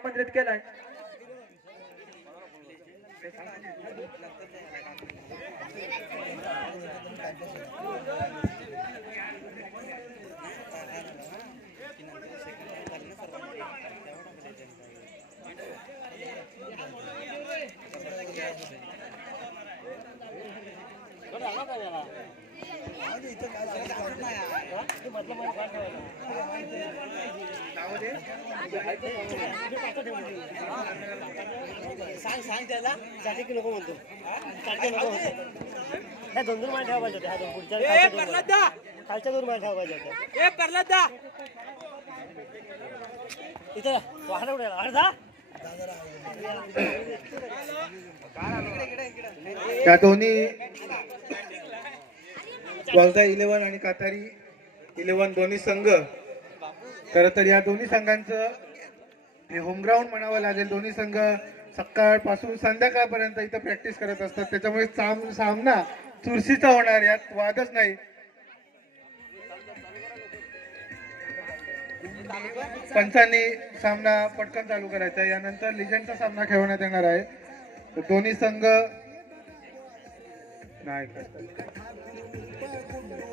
आमंत्रित केलाय. सांग सांग त्याला. साठी की नको म्हणतो. साठी नको म्हणतो. ह्या दोन दोन माल ठेवा पाहिजे होते. ह्या दोन पुढच्या खालच्या दोन माल. खालच्या दोन माल ठेवा पाहिजे होते. इथं वाहन उडेल अरे जा त्या दोन्ही वर्धा इलेव्हन आणि कातारी इलेव्हन दोन्ही संघ. खर तर या दोन्ही संघांचं हे होमग्राऊंड म्हणावं लागेल. दोन्ही संघ सकाळपासून संध्याकाळपर्यंत इथं प्रॅक्टिस करत असतात. त्याच्यामुळे साम- सामना चुरशीचा होणार यात वादच नाही. पंचांनी सामना पटकन चालू करायचा यानंतर लिजंडचा सामना खेळवण्यात येणार आहे. दोन्ही संघ नाही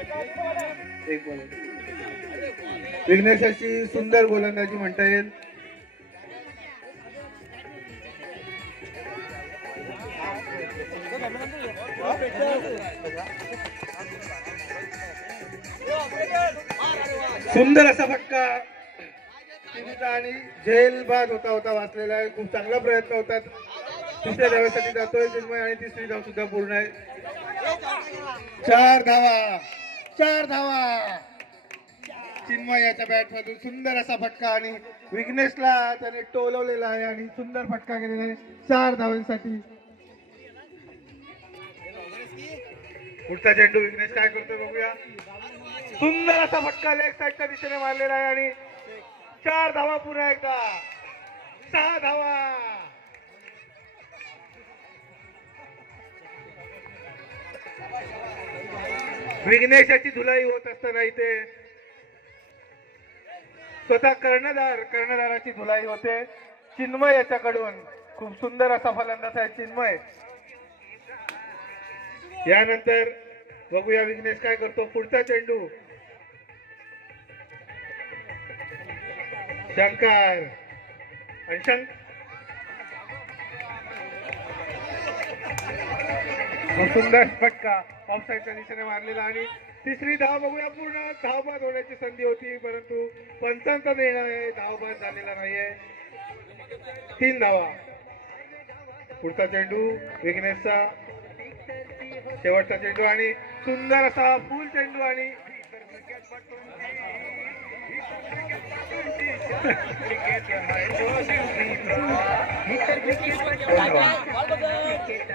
एक विघ्नेशाची सुंदर गोलंदाजी म्हणता येईल. सुंदर असा फटका. आणि झेल बाद होता होता वाचलेला आहे. खूप चांगला प्रयत्न होता. तिसऱ्या धावेसाठी जातोय. चिन्मय आणि तिसरी धाव सुद्धा पूर्ण आहे. चार धावा. चार धावा. चिन्मय याच्या बॅट मधून सुंदर असा फटका आणि विघ्नेशला त्याने टोलवलेला आहे आणि सुंदर फटका केलेला आहे. चार धावांसाठी. पुढचा चेंडू विघ्नेश काय करतोय बघूया. सुंदर असा फटका लेग साईडच्या दिशेने मारलेला आहे आणि चार धावा पुन्हा एकदा. सहा धावा. विघ्नेशाची धुलाई होत असताना इथे स्वतः कर्णधार कर्णधाराची धुलाई होते. चिन्मय याच्याकडून खूप सुंदर असा फलंदाज आहे चिन्मय. यानंतर बघूया विघ्नेश काय करतो. पुढचा चेंडू. शंकर. आणि शंकर सुंदर फटका ऑफसाईडच्या दिशेने मारलेला आणि तिसरी धाव बघूया. पूर्ण धावबाद होण्याची संधी होती परंतु पंचांचा निर्णय आहे धावबाद झालेला नाहीये. तीन धावा. पुढचा चेंडू विघ्नेशचा. शेवटचा चेंडू आणि सुंदर असा फुल चेंडू आणि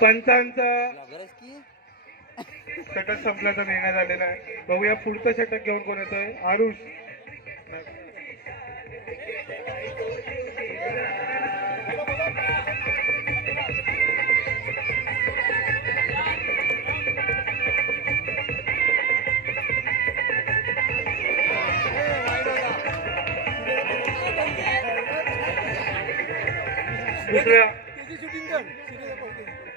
पंचांचा. षटक संपल्याचा निर्णय झालेला आहे. बघूया पुढचं षटक घेऊन कोण येतोय. आरुष.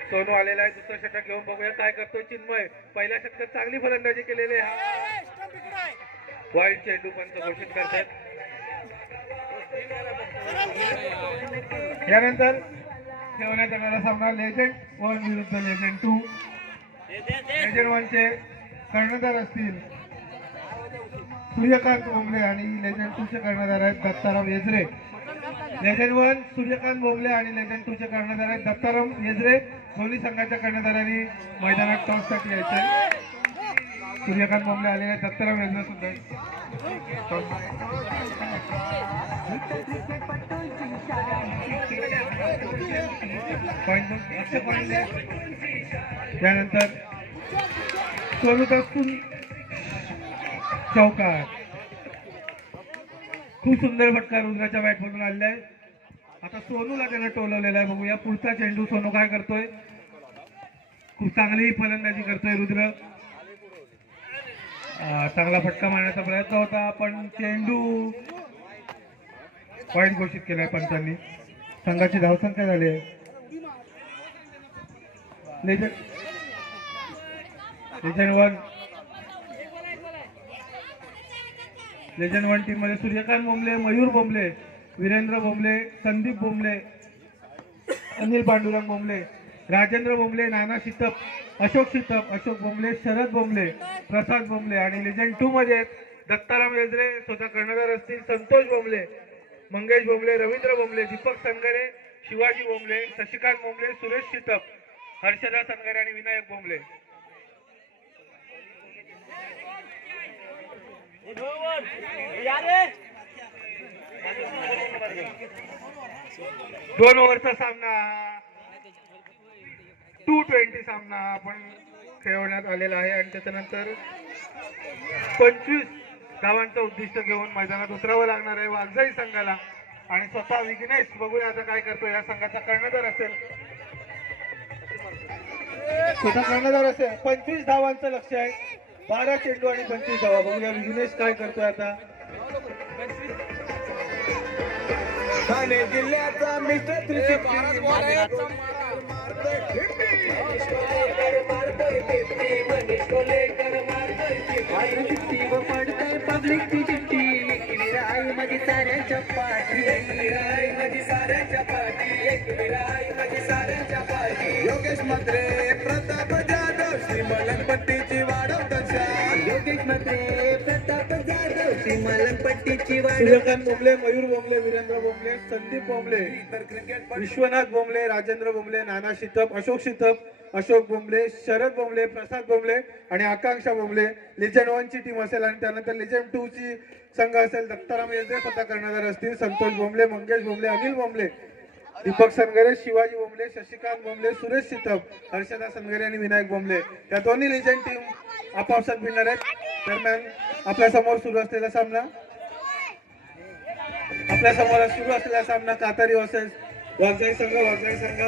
सोनू आलेला आहे दुसरं षटक घेऊन बघूया. काय करतोय चिन्मय? पहिल्या षटकात चांगली फलंदाजी केलेली आहे. वाईट चेंडू पंच घोषित करतात यानंतर ठेवण्यात येणारा सामना लेजंड वन विरुद्ध लेजंड टू लेजंड वनचे कर्णधार असतील सूर्यकांत बोंबले आणि लेजंड टू चे कर्णधार आहेत दत्ताराम येजरे. लेसन वन सूर्यकांत बोगले आणि लेसन टू चे कर्णधार आहेत दत्ताराम येजरे. दोन्ही संघाच्या कर्णधारांनी मैदानात टॉससाठी यायचे सूर्यकांत बोंबले आलेले आहेत, दत्ताराम येजरे सुद्धा त्यानंतर सोनूपासून चौकार. खूप सुंदर फटका रुद्राच्या बॅट मधून आलेला आहे आता सोनूला त्यानं टोलवलेला आहे. बघूया पुढचा चेंडू सोनू काय करतोय. खूप चांगली फलंदाजी करतोय रुद्र. चांगला फटका मारण्याचा प्रयत्न होता पण चेंडू पॉईंट घोषित केलाय पंचांनी. संघाची धावसंख्या झाली आहे. Legend legend one legend one टीममध्ये सूर्यकांत बोंबले मयूर बोंबले वीरेंद्र बोंबले संदीप बोंबले अनिल पांडुरंग बोंबले राजेंद्र बोंबले नाना शितप अशोक शितप अशोक बोंबले शरद बोंबले प्रसाद बोंबले आणि लेजंड टू मध्ये आहेत दत्ताराम वेजरे स्वतः कर्णधार असतील संतोष बोंबले मंगेश बोंबले रवींद्र बोंबले दीपक संगरे शिवाजी बोंबले शशिकांत बोंबले सुरेश शितप हर्षदा संगरे आणि विनायक बोंबले दोन ओव्हरचा सामना. टू ट्वेंटी सामना आपण खेळवण्यात आलेला आहे आणि त्याच्यानंतर पंचवीस धावांचं उद्दिष्ट घेऊन मैदानात उतरावं लागणार आहे वाघजाई संघाला. आणि स्वतः विघ्नेश बघूया आता काय करतो. या संघाचा कर्णधार असेल. स्वतः कर्णधार असेल. पंचवीस धावांचं लक्ष आहे. बारा चेंडू आणि पंचवीस धावा. बघूया युनेस काय करतोय आता. ठाणे जिल्ह्याचा मिस्टर पडतंय पब्लिकची चिठ्ठी विराई माझी साऱ्यांच्या पाठी विराई माझी साऱ्यांच्या पाठी एक विराई माझी साऱ्यांच्या पाठी योगेश म्हात्रे प्रताप जाधव श्री सूर्यकांत बोंबले मयूर बोंबले वीरेंद्र बोंबले संदीप बोंबले विश्वनाथ बोंबले राजेंद्र बोंबले नाना शितप अशोक शितप अशोक बोंबले शरद बोंबले प्रसाद बोंबले आणि आकांक्षा बोंबले. लेजंड वन ची टीम असेल आणि त्यानंतर लेजंड टू ची संघ असेल दत्ताराम येते स्वतः कर्णधार असतील. संतोष बोंबले मंगेश बोंबले अनिल बोंबले दीपक सनगरे शिवाजी बोंबले शशिकांत बोंबले सुरेश शितप हर्षदा सनगरे आणि विनायक बोंबले. या दोन्ही लेजंड टीम आपापसात भिडणार आहेत. दरम्यान आपल्यासमोर सुरू असलेला सामना. आपल्यासमोर सुरू असलेला सामना कातारी वॉसेस वाघजाई संघ वाघजाई संघ.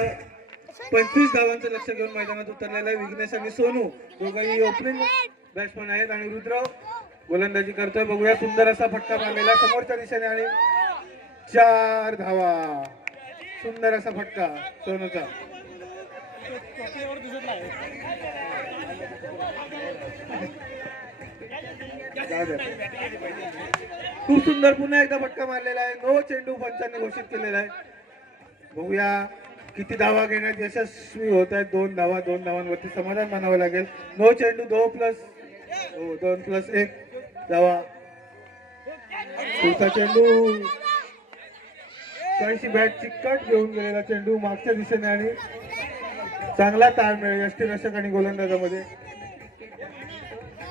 पंचवीस धावांचं लक्ष घेऊन मैदानात उतरलेला आहे विघ्नेश आणि सोनू. दोघंही ओपनिंग बॅट्समन आहेत आणि रुद्र गोलंदाजी करतोय. बघूया सुंदर असा फटका मारलेला समोरच्या दिशेने आणि चार धावा. सुंदर असा फटका सोनूचा. खूप सुंदर पुन्हा एकदा फटका मारलेला आहे. नो चेंडू पंचांनी घोषित केलेला आहे. बघूया किती धावा घेण्यात यशस्वी होत आहेत. दोन धावा दोन धावांवरती समाधान मानावं लागेल. नो चेंडू दो प्लस हो दोन प्लस एक धावा. पुढचा चेंडू. काहीशी बॅट चिकट घेऊन गेलेला चेंडू मागच्या दिशेने आणि चांगला ताळमेळ यष्टीरक्षक आणि गोलंदाजामध्ये.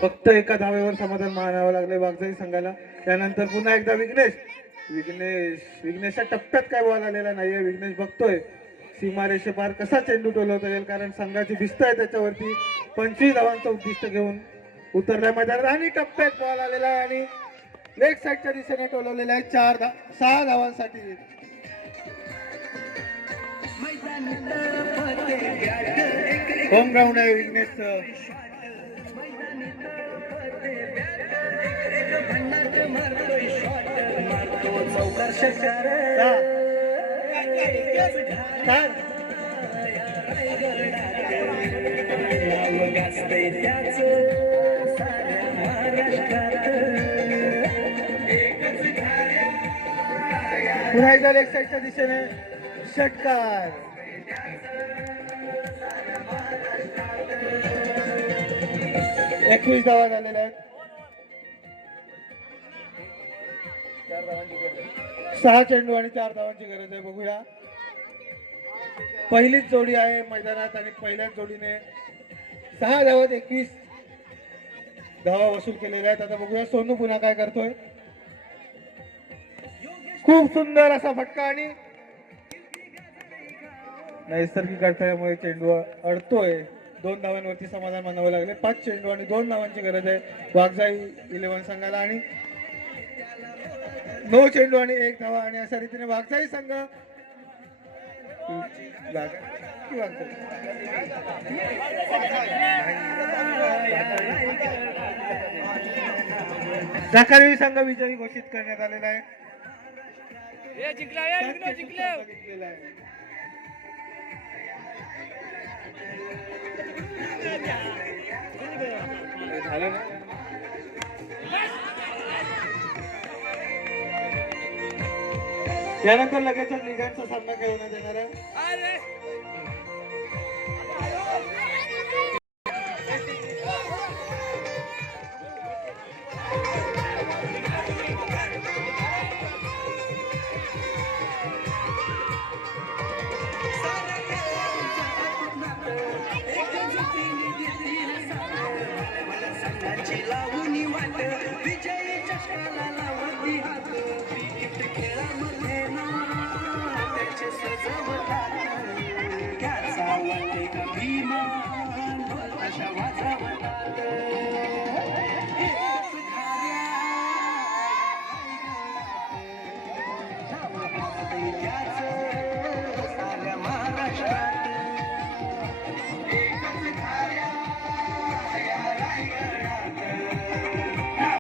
फक्त एका धावेवर समाधान मानावं लागलंय वागजाई संघाला. त्यानंतर पुन्हा एकदा विघ्नेश. विघ्नेश विघ्नेशच्या टप्प्यात काय बॉल आलेला नाहीये. विघ्नेश बघतोय. सीमारेषे पार कसा चेंडू टोलवता येईल? कारण संघाची भिस्त आहे त्याच्यावरती. पंचवीस धावांचं उद्दिष्ट घेऊन उतरलाय मैदानात आणि टप्प्यात बॉल आलेला आहे आणि लेग साईडच्या दिशेने टोलवलेला आहे. चार धा सहा धावांसाठी. होम ग्राउंड आहे विघ्नेशचं सहा. छान पुन्हा एकदा एक साईडच्या दिशेने षटकार एकवीस धावा झालेल्या आहेत सहा चेंडू आणि चार धावांची गरज आहे. बघूया. पहिलीच जोडी आहे मैदानात आणि पहिल्याच जोडीने सहा धावात एकवीस धावा वसूल केलेल्या आहेत. आता बघूया सोनू पुन्हा काय करतोय. खूप सुंदर असा फटका आणि नैसर्गिक अडथळ्यामुळे चेंडू अडतोय. दोन धावांवरती समाधान मानावं लागले पाच चेंडू आणि दोन धावांची गरज आहे. वाघजाई इलेव्हन संघाला आणि नऊ चेंडू आणि एक धावा आणि अशा रीतीने वाघजाई संघ? जाखारी संघ विजयी घोषित करण्यात आलेला आहे. झालं ना? यानंतर लगेचच लिगांचा सामना खेळवण्यात येणार आहे. भीमा अशा वाचा